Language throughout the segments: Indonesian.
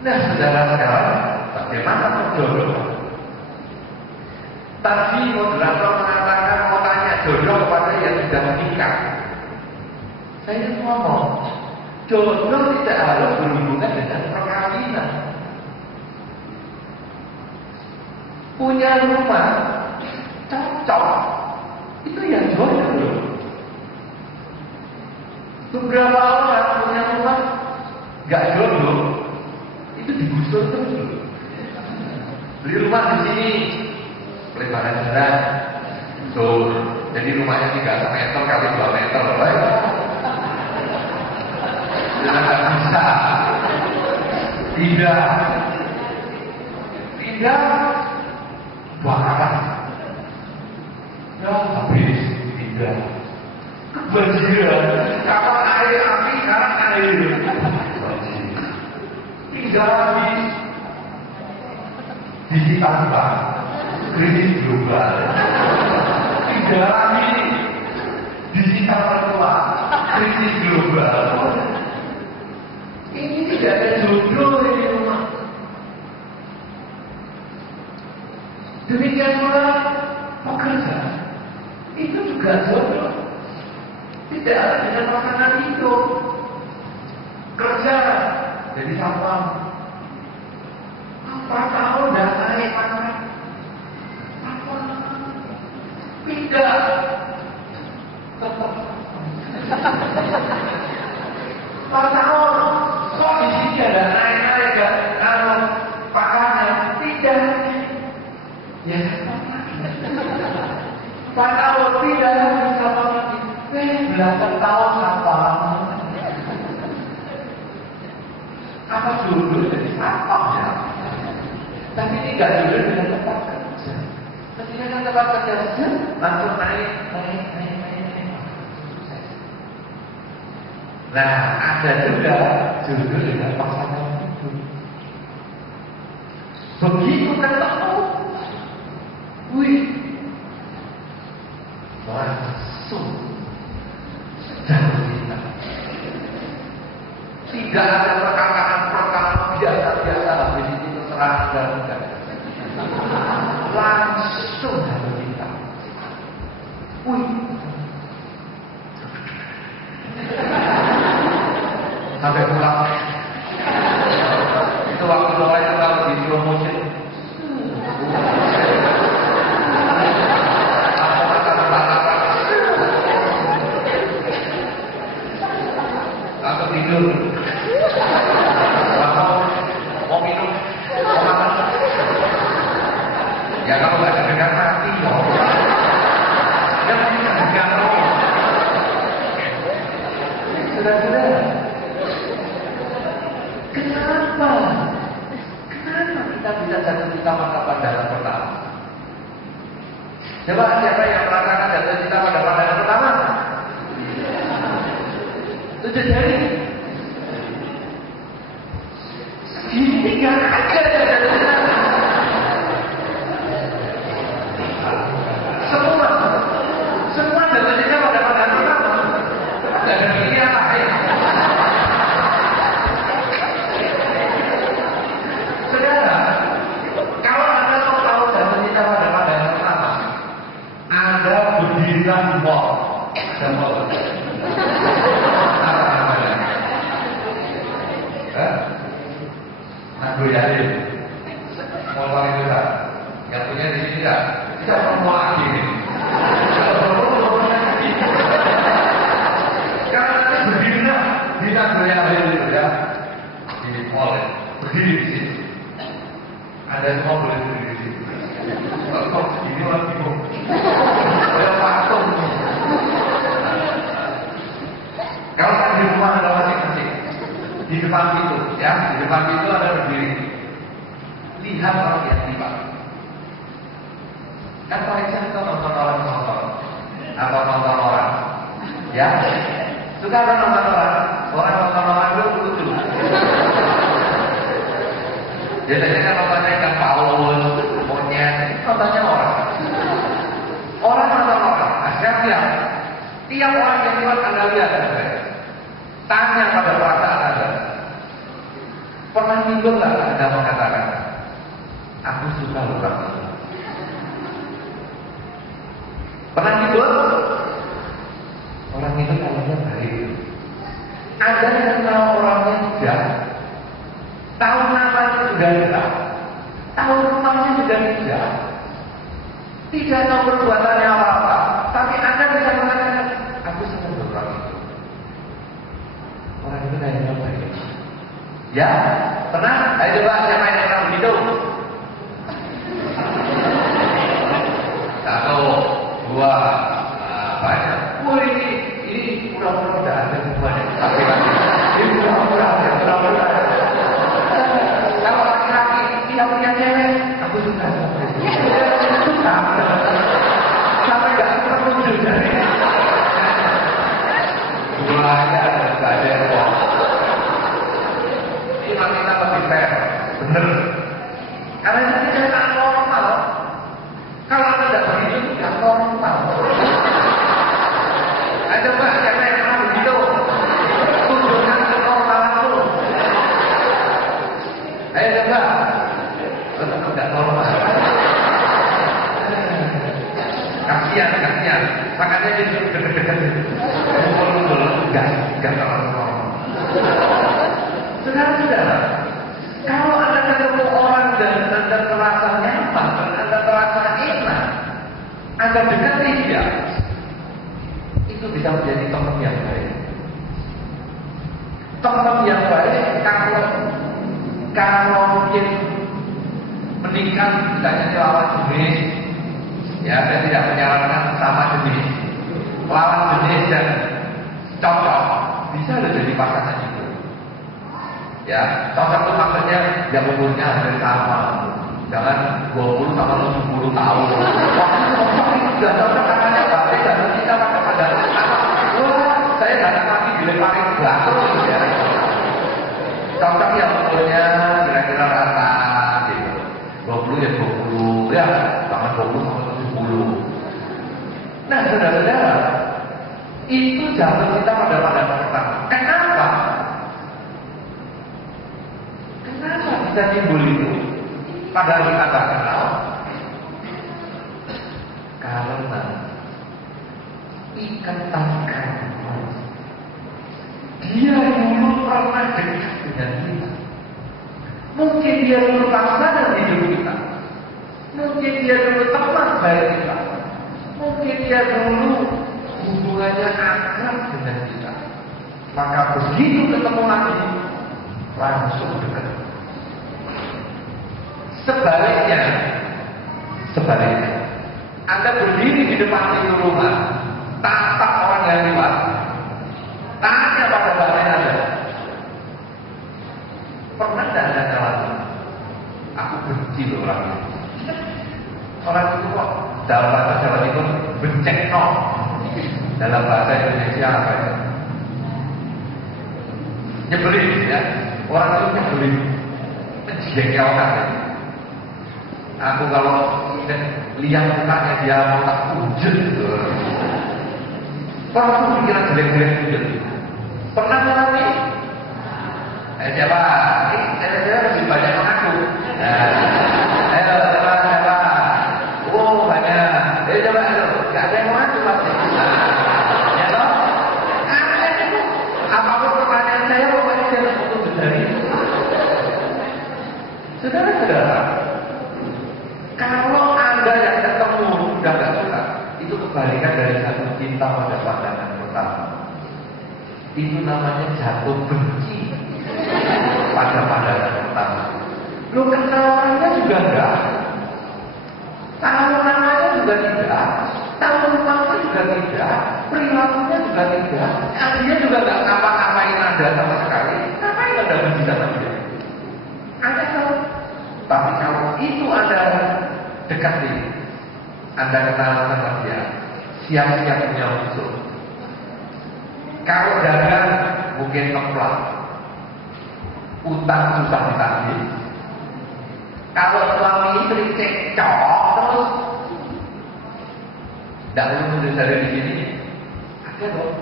Nah, saudara-saudara, bagaimana jodoh? Tadi moderator mengatakan mau tanya jodoh kepada yang sudah menikah. Saya ngomong, jodoh tidak harus berhubungan dengan perkawinan. Punya rumah cocok, itu ya jodoh. Beberapa orang punya rumah gak jodoh, itu digusur terus. Beli rumah di sini, lebaran jalan, so, jadi rumahnya 3 meter kali 2 meter, nggak bisa, tidak, bakaran, ya habis, tidak, kebanjiran, kapan air api, sekarang air, tidak habis, sisi tanpa, krisis global, tidak lagi, digital tertua, krisis global. Ini tidak ada jodoh di rumah. Demikian pula pekerja, itu juga jodoh. Tidak ada dengan pasangan itu. Kerja jadi satpam. 4 tahun dah naik pangkat. Tidak. Tetap. 4 tahun. Kok di sini ada naik-naik kalau pangkatnya tidak. Ya, 4 tahun tidak bisa lagi. Belasan tahun apa? Apa dulu dari satpam ya? Tapi tidak dulu dengan tempat kerja. Ketika kan tempat kerja saja, langsung naik. Nah, ada juga jodoh dengan pasangan itu. Begitu ketemu, wih, langsung jatuh cinta. Tidak ada perkataan biasa-biasa, habis itu terserah dan enggak. Langsung jatuh cinta. Wih. Sampai pulang. Itu waktu mulai kalau di slow motion. Atau tidur. Atau mau minum, mau makan. Ya kalau nggak dengar mati loh. Ya mungkin dengar loh. Sudah-sudah. Kenapa kita bisa jatuh cinta pada pandangan pertama? Coba siapa yang merasakan jatuh cinta pada pandangan pertama? Itu jadi segitiga aja jatuh cinta. Semua jatuh cinta pada pandangan pertama. Tidak ada pilihan lain. Mall, apa namanya? Aku yakin mall itu kan, yang punya di sini kan, kita mau lagi nih. Karena nanti berdiri lah, kita berdiri itu ya, di mall, berdiri di sini. Ada semua boleh berdiri di sini. Kalau ini orang bingung. Kalau saya di rumah ada masing-masing di depan pintu, ya, di depan pintu ada berdiri. Lihat orang yang tiba. Kan paling saya nonton orang atau nonton orang, ya. Suka ada nonton nonton orang dulu. Biasanya kan nontonnya ikan paus, monyet, nontonnya orang. Orang nonton orang, siap. Tiap orang yang lewat Anda lihat, tanya pada perasaan Anda. Pernah timbul nggak Anda mengatakan, aku suka orang itu? Pernah timbul? Orang itu kayaknya baik. Ada yang tahu orangnya sudah, tahu namanya sudah tidak, tahu rumahnya sudah tidak tahu perbuatannya apa-apa, tapi Anda bisa mengatakan, aku suka orang itu. Orang itu kayaknya baik. Ya, pernah? Ayo coba siapa yang pernah begitu? Satu, dua, banyak. Wah ini pura-pura tidak ada semuanya. Tapi ini pura-pura ada, pura-pura. Kalau laki-laki tidak punya cewek, aku suka sama itu. Sampai nggak terwujud dari. Banyak ada kok. Kita lebih fair, benar. Karena itu tidak normal. Kalau Anda tidak begitu, tidak normal. Ada Pak, siapa yang pernah begitu? Tunjukkan kenormalan itu. Ayo coba. Tetap tidak normal. Kasihan. Makanya dia deket-deket. Mumpul-mumpul, enggak normal. Saudara-saudara, kalau Anda ketemu orang dan Anda terasa nyaman, dan Anda terasa enak, Anda dekati dia, itu bisa menjadi teman yang baik. Teman yang baik kalau mungkin menikah misalnya di lawan jenis, ya saya tidak menyarankan sama jenis, lawan jenis dan cocok, bisa jadi pasangan itu. Ya, cocok itu maksudnya yang umurnya hampir sama. Jangan 20 sama 70 tahun. Wah, itu sudah cocok namanya Bapak dan kita pakai pada sama. Wah, saya datang lagi dilemparin batu ya. Cocok yang umurnya kira-kira rata gitu. 20 ya 20 ya, sama 20 sama 70. Nah, saudara-saudara, itu jatuh kita pada pertama. Kenapa? Kenapa bisa timbul itu? Padahal kita tak kenal. Karena ikatan karma. Dia dulu pernah dekat dengan kita. Mungkin dia dulu pasangan hidup kita. Mungkin dia dulu teman baik kita. Mungkin dia dulu hubungannya akrab dengan kita. Maka begitu ketemu lagi, langsung dekat. Sebaliknya, Anda berdiri di depan pintu rumah, tatap orang yang lewat, tanya pada bapak Anda, pernah tidak Anda alami? Aku benci loh orang itu. Orang itu kok dalam bahasa Jawa itu benceng no, dalam bahasa Indonesia apa itu? Nyebelin ya, orang itu nyebelin, menjengkelkan ya. Aku kalau lihat mukanya dia mau tak wujud gitu. Pernah aku pikiran jelek-jelek wujud. Pernah mengalami? Siapa? Saya lebih banyak mengaku. Ayo siapa? Oh banyak. Coba ayo. Gak ada yang mengaku pasti. Ya toh? Apapun pertanyaan saya pokoknya dia terputus dari. Saudara-saudara, kalau Anda yang ketemu sudah gak suka, itu kebalikan dari jatuh cinta pada pandangan pertama. Itu namanya jatuh benci pada pandangan pertama. Lu kenal orangnya juga enggak, tahu namanya juga tidak, tahu rumahnya juga tidak, perilakunya juga tidak, dia juga enggak ngapa-ngapain Anda sama sekali. Ngapain Anda benci sama dia? Anda tahu. Tapi kalau itu Anda dekati, Anda kenal sama dia, siap-siap punya musuh. Kalau dagang mungkin ngeplak, utang susah ditagih. Kalau suami istri cekcok terus, tidak perlu menulis dari di sini. Ada dong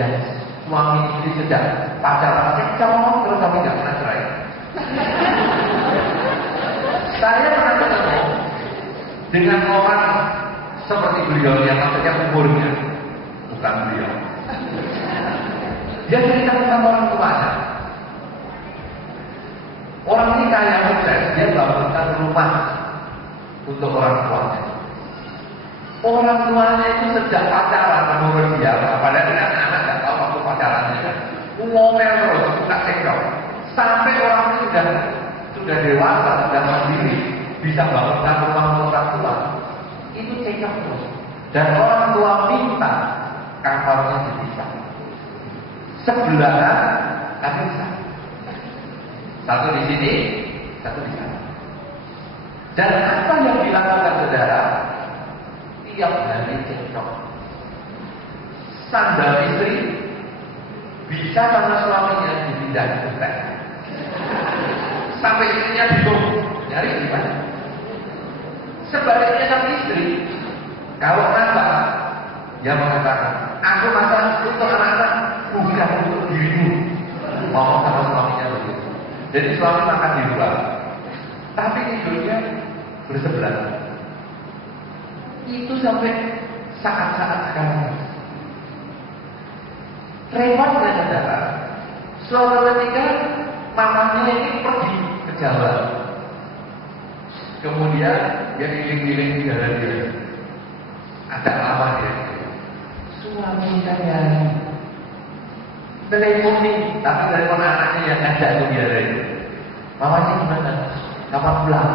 yang suami istri sedang pacaran cekcok terus tapi nggak pernah cerai. dengan orang seperti beliau yang maksudnya umurnya, bukan beliau. Dia cerita tentang orang tuanya. Orang ini kaya sukses, dia bangunkan rumah untuk orang tuanya. Orang tuanya itu sejak pacaran menurut dia, padahal kan anak nggak tahu waktu pacarannya kan, ngomel terus, suka cekcok, sampai orang itu sudah dewasa, sudah mandiri, bisa bangunkan rumah untuk orang tua, itu cekcok terus. Dan orang tua minta kamarnya dipisah, sebelahan tapi bisa, satu di sini, satu di sana. Dan apa yang dilakukan saudara? Tiap hari cekcok. Sandal istri bisa karena suaminya dipindah ke tes. Sampai istrinya bingung, nyari di mana? Sebaliknya sama istri, kalau kenapa? Dia mengatakan, aku masak untuk anak-anak, bukan untuk dirimu. Ngomong sama suaminya begitu. Jadi suami makan di luar, tapi tidurnya bersebelah. Itu sampai saat-saat sekarang. Repotnya saudara, suatu ketika mamanya ini pergi ke Jawa, kemudian dia keliling-keliling di jalan dia, ada apa dia? Suami saya telepon nih, tapi telepon anaknya yang ngajak ke dia itu. Mamanya gimana? Kapan pulang?